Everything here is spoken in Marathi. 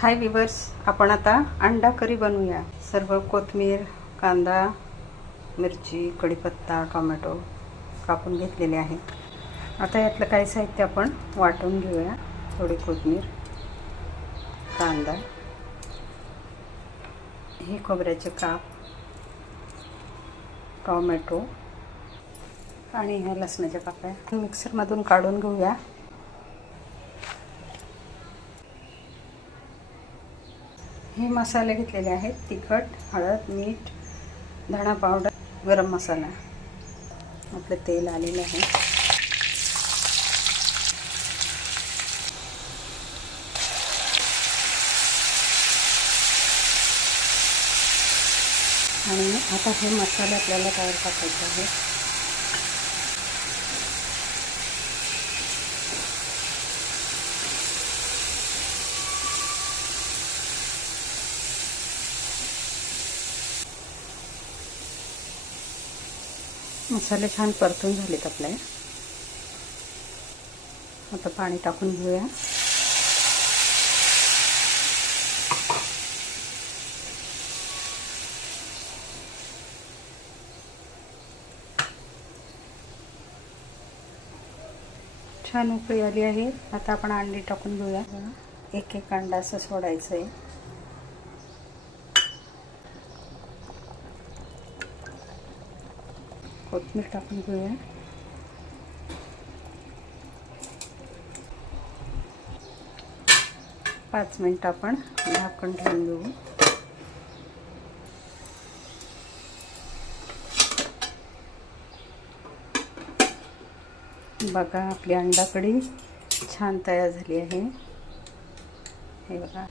हाय विवर्स आपण आता अंडा करी बनवूया. सर्व कोथमीर कांदा मिरची कढीपत्ता टोमॅटो कापून घेतलेले आहे आता यातलं काही साहित्य आपण वाटून घेऊया. थोडी कोथमीर कांदा हे खोबऱ्याचे काप टोमॅटो आणि ह्या लसणाच्या पाकळ्या. मिक्सरमधून काढून घेऊया. हे मसाले घेतलेले आहेत. तिखट हळद मीठ धणा पावडर गरम मसाला. आपलं तेल आलेलं आहे. आणि आता हे मसाले आपल्याला तयार टाकायचे आहे मसाले छान परतून झालेत आपले. आता पाणी टाकून घेऊया. छान उकळी आली आहे. आता आपण अंडी टाकून घेऊया. एक एक अंडा असं सोडायचं आहे कोथमीर टाकून घेऊया. पाच मिनिट आपण झाकण ठेवून घेऊ बघा आपली अंडाकडी छान तयार झाली आहे. हे बघा.